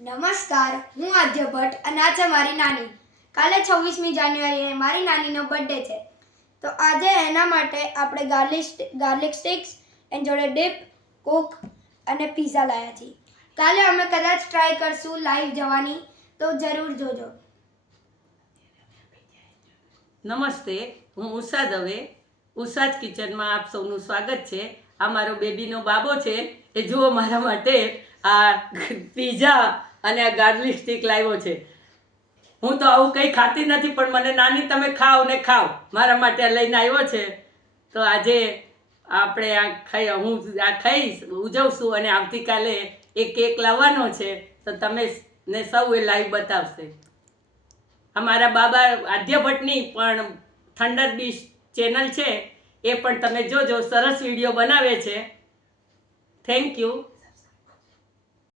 નમસ્કાર, હું આદ્ય ભટ્ટ અને આ છે મારી નાની. કાલે 26મી જાન્યુઆરીએ મારી નાનીનો બર્થડે છે. તો આજે એના માટે આપણે ગાર્લિક સ્ટિક્સ એની જોડે ડીપ, કોક અને પિઝા લાવ્યા છીએ. કાલે અમે કદાચ ટ્રાય કરશું લાઈવ જવાની, તો જરૂર જોજો. નમસ્તે, હું ઉષા દવે. ઉષાજ કિચનમાં આપ સૌનું સ્વાગત છે. આ મારો બેબીનો બાબો છે. એ જુઓ મારા માટે આ પિઝા અને આ ગાર્લિક સ્ટિક લાવ્યો છે. હું તો આવું કંઈ ખાતી નથી, પણ મને નાની તમે ખાઓ ને ખાઓ મારા માટે લઈને આવ્યો છે. તો આજે આપણે હું આ ખાઈશ, ઉજવશું અને આવતીકાલે એક કેક લાવવાનો છે. તો તમે ને સૌ એ લાઈવ બતાવશે. અમારા બાબા આદ્ય ભટ્ટની પણ થંડર ડીશ ચેનલ છે, એ પણ તમે જોજો. સરસ વિડીયો બનાવે છે. Thank you.